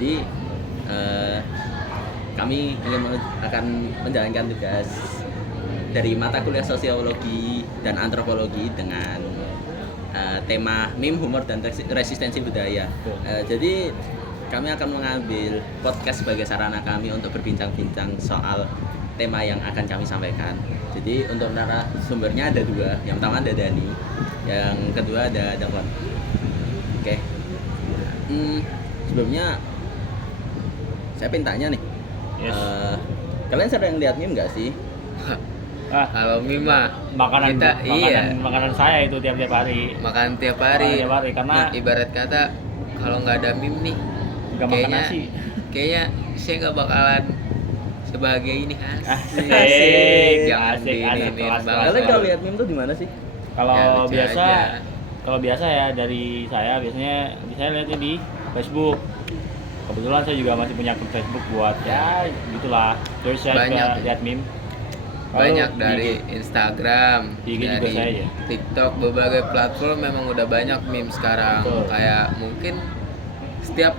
Jadi kami akan menjalankan tugas dari mata kuliah sosiologi dan antropologi dengan tema meme, humor, dan resistensi budaya. Jadi kami akan mengambil podcast sebagai sarana kami untuk berbincang-bincang soal tema yang akan kami sampaikan. Jadi untuk narasumbernya ada dua. Yang pertama ada Dani, yang kedua ada Dakwan. Oke. Sebelumnya saya pengen tanya nih. Yes. Kalian sering lihat meme nggak sih? Kalau meme mah makanan kita makanan saya itu tiap hari. makan tiap hari. Karena Ibarat kata kalau nggak ada meme nih, nggak makan nasi. Kayaknya saya nggak bakalan sebagai ini Asik. Jangan diinin kelas. banget. Kalian kalau lihat meme tuh gimana sih? Kalau Ya, lucu biasa, aja. kalau biasa ya dari saya biasanya lihatnya di Facebook. Kebetulan saya juga masih punya akun Facebook buat ya gitulah. Terus saya Banyak juga ya. lihat meme. Banyak Lalu dari Instagram, IG juga dari saya ya. TikTok, berbagai platform memang udah banyak meme sekarang. Betul. Kayak mungkin setiap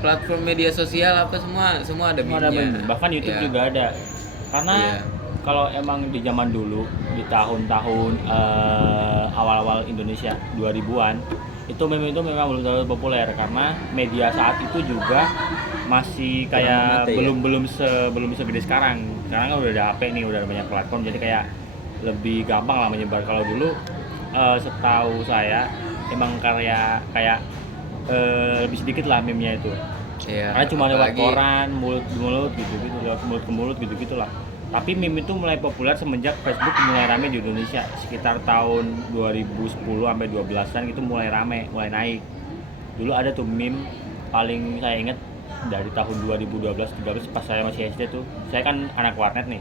platform media sosial apa semua ada Semua ada meme-nya. meme. Bahkan YouTube Ya. juga ada. Karena Iya. kalau emang di zaman dulu di tahun-tahun awal-awal Indonesia 2000-an itu meme itu memang belum terlalu populer karena media saat itu juga masih kayak Mati, ya? belum segede sekarang. Sekarang kan udah ada HP nih, udah ada banyak platform jadi kayak lebih gampang lah menyebar. Kalau dulu setahu saya emang kayak lebih sedikit lah meme-nya itu. Iya, Karena cuma lewat apalagi- koran, mulut ke mulut gitu-gitu, lewat mulut ke mulut gitu-gitu lah. Tapi meme itu mulai populer semenjak Facebook mulai rame di Indonesia sekitar tahun 2010 sampai 12-an gitu mulai rame, mulai naik. Dulu ada tuh meme paling saya inget dari tahun 2012-13 pas saya masih SD tuh. Saya kan anak warnet nih.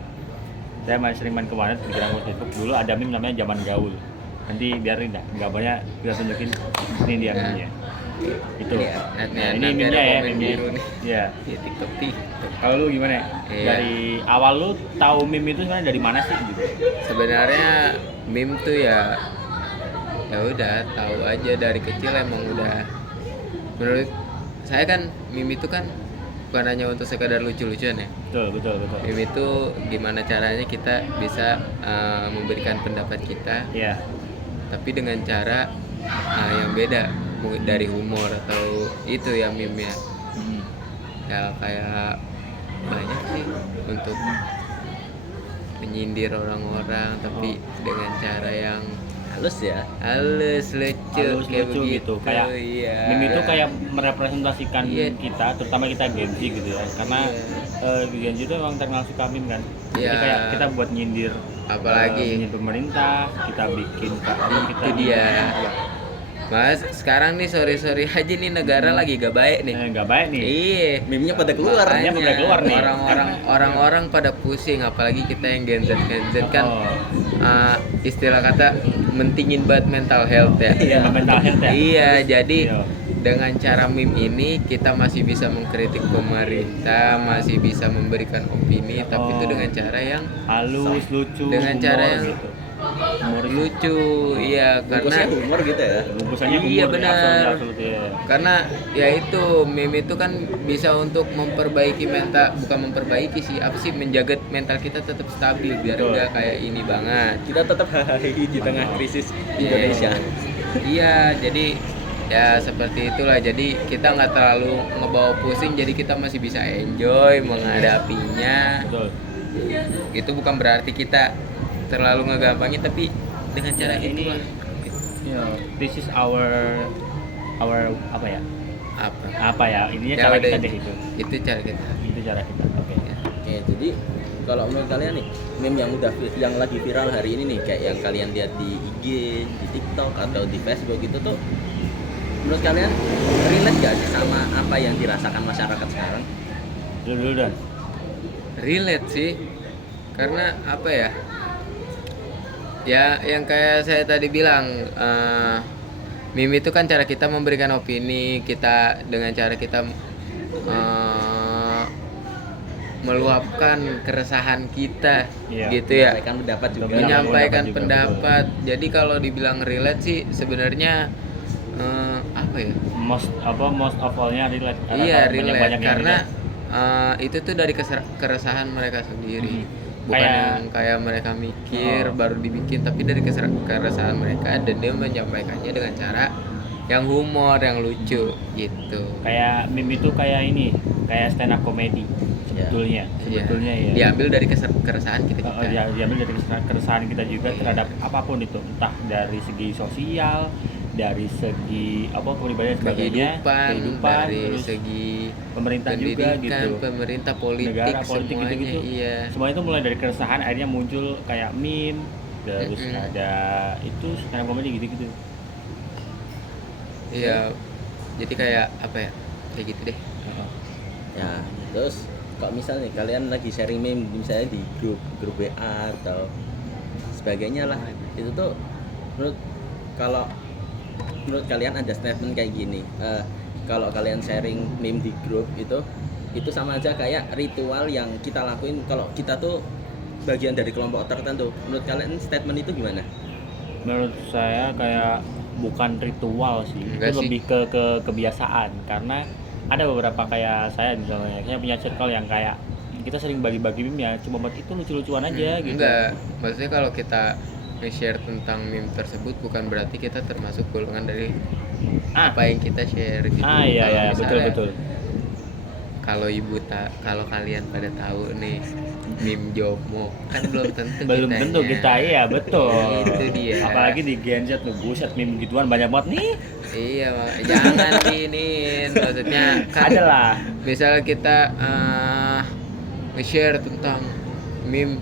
Saya masih sering main ke warnet pikiran ke Facebook. Dulu ada meme namanya Zaman Gaul. Nanti biarin dah, nggak banyak kita tunjukin ini dia meme-nya. Itu. Iya, Nah, ini nanti ada meme-nya ya, komen meme. biru nih. Iya. Di TikTok. Kalau lu gimana? Iya. Dari awal lu tahu meme itu sebenarnya dari mana sih gitu? Sebenarnya meme tuh ya udah tahu aja dari kecil emang udah. Menurut saya kan meme itu kan bukan hanya untuk sekadar lucu-lucuan ya. Betul. Meme itu gimana caranya kita bisa memberikan pendapat kita, Iya. tapi dengan cara yang beda, mungkin dari humor atau itu ya meme ya. Ya kayak banyak sih untuk menyindir orang-orang tapi dengan cara yang Halus ya. halus, lucu, Halus, kayak lucu begitu. gitu. Kayak Iya. meme itu kayak merepresentasikan Iya. kita, terutama kita Gen Z gitu ya. Karena Gen Z itu emang terkenal suka meme kan. Jadi Iya. kayak kita buat nyindir Apalagi nyindir pemerintah, kita bikin kartun, kita itu dia. Mas, sekarang nih sorry aja nih negara lagi gak baik nih. nggak baik nih. Iya. Meme-nya pada keluar. Makanya pada keluar nih. Orang-orang pada pusing, apalagi kita yang Gen Z kan Oh. istilah kata mentingin banget mental health ya. Iya, mental health ya. Iya, jadi Iya. dengan cara meme ini kita masih bisa mengkritik pemerintah, masih bisa memberikan opini, tapi itu dengan cara yang halus, lucu, dengan humor cara yang gitu. Humoris. lucu. Iya, Bungkusnya karena humor gitu ya. Bungkusannya humor Iya, ya, benar. absolut, ya. karena ya itu meme itu kan bisa untuk memperbaiki mental, bukan memperbaiki sih, apa sih, menjaga mental kita tetap stabil biar Betul. enggak kayak ini banget. Kita tetap hahaha di tengah krisis Iya. Indonesia. Iya, jadi ya seperti itulah. Jadi kita nggak terlalu ngebawa pusing, jadi kita masih bisa enjoy menghadapinya. Betul. Itu bukan berarti kita terlalu ngegampangin, tapi dengan cara Ini itulah. this is our apa ya? Apa? Apa ya? Intinya Ya cara udah, kita deh itu. Itu cara kita. Itu cara kita. Oke. Oke, jadi kalau menurut kalian nih, meme yang lagi viral hari ini nih, kayak yang kalian lihat di IG, di TikTok atau di Facebook itu tuh, menurut kalian relate gak sih sama apa yang dirasakan masyarakat sekarang? Dulu dan. Relate sih, karena apa ya? Ya yang kayak saya tadi bilang, meme itu kan cara kita memberikan opini kita, dengan cara kita meluapkan keresahan kita. Iya. Gitu ya, Menyampaikan pendapat juga. menyampaikan juga, pendapat. Jadi kalau dibilang relate sih sebenarnya apa ya? most of all-nya relate karena Iya, kalau relate banyak-banyak yang karena relate. itu tuh dari keresahan mereka sendiri. Bukan Kayak- yang kayak mereka mikir Oh. baru dibikin, tapi dari keresahan mereka dan dia menyampaikannya dengan cara yang humor, yang lucu gitu. kayak meme itu kayak ini, kayak stand up comedy sebetulnya ya. Diambil dari keresahan kita. Diambil dari keresahan kita juga terhadap apapun itu, entah dari segi sosial, dari segi kepribadian sebagainya, kehidupan dari terus segi pemerintah juga pendidikan, gitu, pemerintah, politik, negara, politik semuanya. gitu-gitu. Iya. Semua itu mulai dari keresahan akhirnya muncul kayak meme, terus Mm-mm. ada itu stand up comedy gitu-gitu. Iya. Jadi kayak apa ya? Kayak gitu deh. Ya, terus kok misalnya kalian lagi sharing meme misalnya di grup WA atau sebagainya lah, itu tuh menurut kalian ada statement kayak gini, kalau kalian sharing meme di grup itu sama aja kayak ritual yang kita lakuin kalau kita tuh bagian dari kelompok tertentu. Menurut kalian statement itu gimana? Menurut saya kayak bukan ritual sih, Enggak itu sih. lebih ke kebiasaan. Karena ada beberapa kayak saya misalnya, saya punya circle yang kayak kita sering bagi-bagi meme ya, cuma buat itu lucu-lucuan aja gitu. Enggak, maksudnya kalau kita nge-share tentang meme tersebut bukan berarti kita termasuk golongan dari apa yang kita share gitu. Iya Kalau ya, misalnya, betul. Kalau kalian pada tahu nih meme Jomo kan belum tentu Belum kitanya. tentu kita, iya betul. Itu dia. Apalagi di Gen Z tuh, buset meme gituan banyak banget nih. Iya, jangan diinin. Maksudnya kan Ada lah. misalnya kita nge-share tentang meme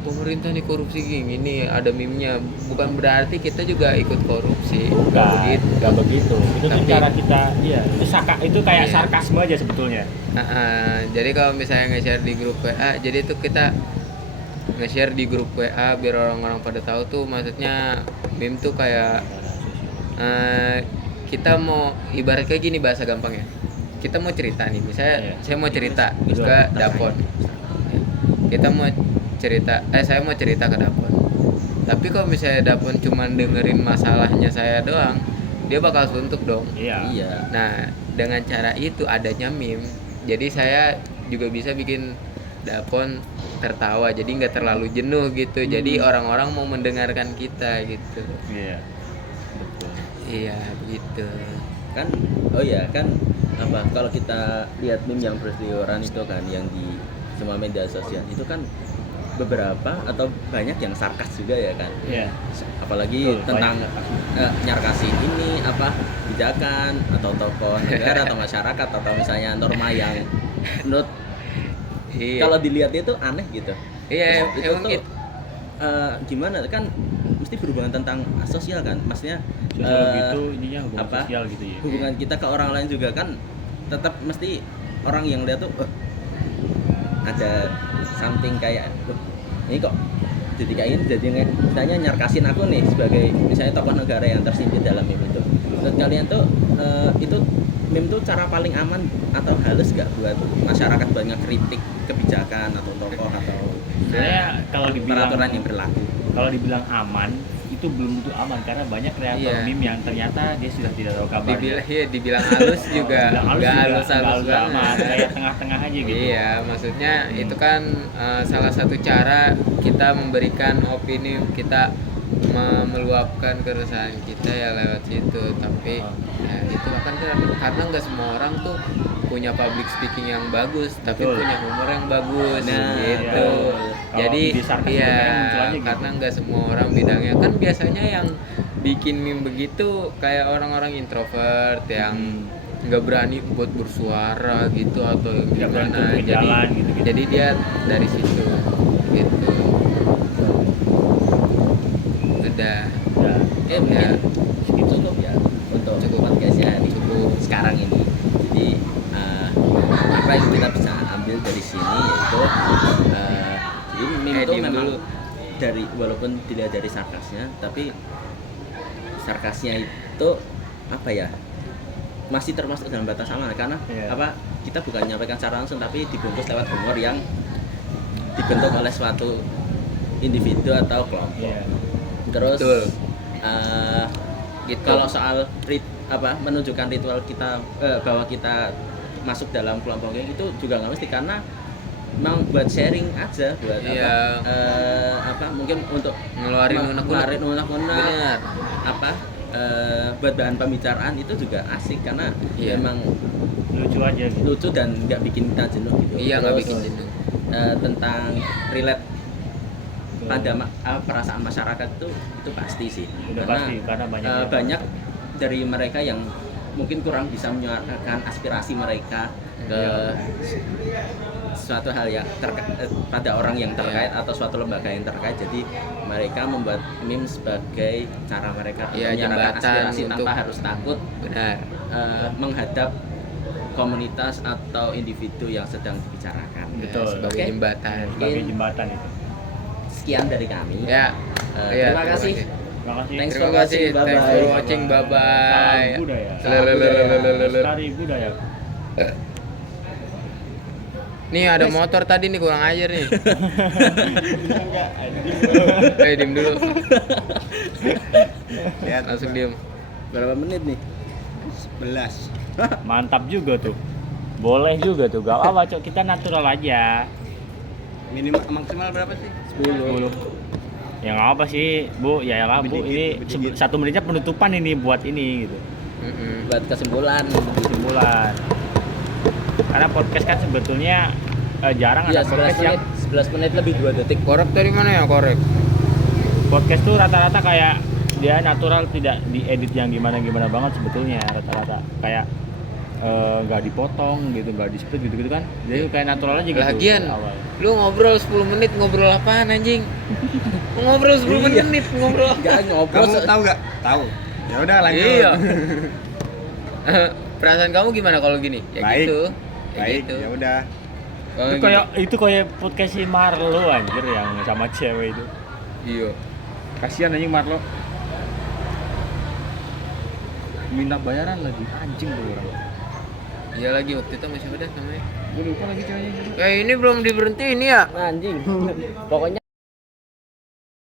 pemerintah nih korupsi gini, ada meme-nya, bukan berarti kita juga ikut korupsi. Bukan, nggak begitu. Itu tuh Tapi- cara kita, iya. Itu kayak Iya. sarkasme aja sebetulnya. Jadi kalau misalnya nge-share di grup WA, jadi itu kita nge-share di grup WA biar orang-orang pada tahu tuh, maksudnya meme tuh kayak kita mau ibarat kayak gini, bahasa gampang ya. Kita mau cerita nih, misalnya Iya. saya mau cerita Gitu. ke Dapon. Kita mau cerita, saya mau cerita ke Dapon. Tapi kalau misalnya Dapon cuman dengerin masalahnya saya doang, dia bakal suntuk dong. Iya. Nah, dengan cara itu adanya meme, jadi saya juga bisa bikin Dapon tertawa, jadi nggak terlalu jenuh gitu. Jadi orang-orang mau mendengarkan kita gitu. Iya. Betul. Iya, begitu. Kan kalau kita lihat meme yang berseliweran itu kan yang di semua media sosial itu kan beberapa atau banyak yang sarkas juga ya kan. Iya. Apalagi Betul, tentang banyak nyarkasin ini kebijakan atau tokoh negara atau masyarakat atau misalnya norma yang menurut Iya. kalau dilihat itu aneh gitu. Iya, Terus itu emang tuh gitu. gimana kan mesti berhubungan tentang sosial kan, maksudnya Sosiologi itu ininya hubungan apa? sosial gitu ya. hubungan kita ke orang lain juga kan tetap mesti orang yang lihat tuh ada something kayak ini kok jadi kayak ini, jadi misalnya nyarkasin aku nih sebagai misalnya tokoh negara yang tersindir dalam meme itu. Menurut kalian tuh itu meme tuh cara paling aman atau halus gak buat masyarakat buat ngekritik kebijakan atau tokoh atau Sebenarnya kalau dibilang peraturan yang berlaku? kalau dibilang aman itu belum tentu aman karena banyak kreator Iya. meme yang ternyata dia sudah tidak tahu kabar. Dibilang halus juga nggak halus-halus aman, banget. kayak tengah-tengah aja gitu. Iya, maksudnya itu kan salah satu cara kita memberikan opini, kita meluapkan keresahan kita ya lewat situ. Tapi ya itu kan karena nggak semua orang tuh punya public speaking yang bagus, tapi Betul. punya humor yang bagus Nah, gitu. iya. Jadi Kalau di sarkas iya, juga muncul aja gitu. karena nggak semua orang bidangnya kan biasanya yang bikin meme begitu kayak orang-orang introvert yang nggak berani buat bersuara gitu atau Nggak berani gimana. turun ke jalan gitu. Jadi dia dari situ gitu. Udah. Ya. Mungkin cukup ya untuk Cukup. podcastnya hari Cukup. sekarang ini. Jadi apa yang kita bisa ambil dari sini yaitu jadi meme itu diem memang dulu. dari walaupun dilihat dari sarkasnya, tapi sarkasnya itu apa ya, masih termasuk dalam batas aman karena Iya. kita bukan menyampaikan secara langsung tapi dibungkus lewat humor yang dibentuk oleh suatu individu atau kelompok. Iya. Terus Betul. gitu. Kalau soal menunjukkan ritual kita bahwa kita masuk dalam kelompok geng itu juga nggak mesti, karena memang buat sharing aja, buat Iya. mungkin untuk Ngeluarin unek-unek. unek-unek, Benar. buat bahan pembicaraan itu juga asik, karena Iya. memang lucu aja gitu. lucu dan nggak bikin kita jenuh gitu. Iya, nggak Terus, bikin jenuh. tentang relate pada perasaan masyarakat itu pasti sih, Udah pasti, karena banyak dari mereka yang mungkin kurang bisa menyuarakan aspirasi mereka ke suatu hal yang pada orang yang terkait atau suatu lembaga yang terkait, jadi mereka membuat meme sebagai cara mereka Iya, menyuarakan jembatan aspirasi tanpa untuk- harus takut Benar. menghadap komunitas atau individu yang sedang dibicarakan. Ya, Betul. sebagai Oke. jembatan. Sebagai jembatan itu. Sekian dari kami. Ya. Iya, terima kasih. Terima kasih. Thanks Terima for kasih. watching. Thanks Bye-bye. for watching. Bye bye. Salam budaya. Lelelelelelelelel. Lestari budaya. Nih ada motor tadi nih, kurang ajar nih. Diem dulu. Lihat Langsung diem. Berapa menit nih? 11. Mantap juga tuh. Boleh juga tuh. Gak apa-apa, Cok. Kita natural aja. Minimal maksimal berapa sih? 10. Ya nggak apa sih, Bu. Ya lah, Bu. Lebih Ini dikit, lebih dikit. 1 menitnya penutupan ini buat ini gitu. Mm-mm. Buat kesimpulan. Kesimpulan. Karena podcast kan sebetulnya jarang Iya, ada podcast 11 yang menit, 11 menit lebih 2 detik. Korek dari mana ya, korek? podcast tuh rata-rata kayak dia natural, tidak diedit yang gimana-gimana banget sebetulnya, rata-rata kayak nggak dipotong gitu, nggak di split gitu kan, jadi kayak natural aja gitu. Lagian, awal. lu ngobrol 10 menit, ngobrol apaan anjing? Ngobrol 10 Iya. menit, ngobrol. Enggak ngobrol. Kamu tahu nggak? Tahu. Ya udah lanjut. Iya. Perasaan kamu gimana kalau gini? Ya Baik. gitu. Ya Baik, gitu. ya udah. Kalau Itu kayak podcast si Marlo anjir yang sama cewek itu. Iya. Kasihan anjing Marlo. Minta bayaran lagi, anjing tuh orang. Iya lagi waktu itu masih udah namanya. Gue lupa lagi ceweknya. Kayak ini belum diberhentiin ya. Anjing. Pokoknya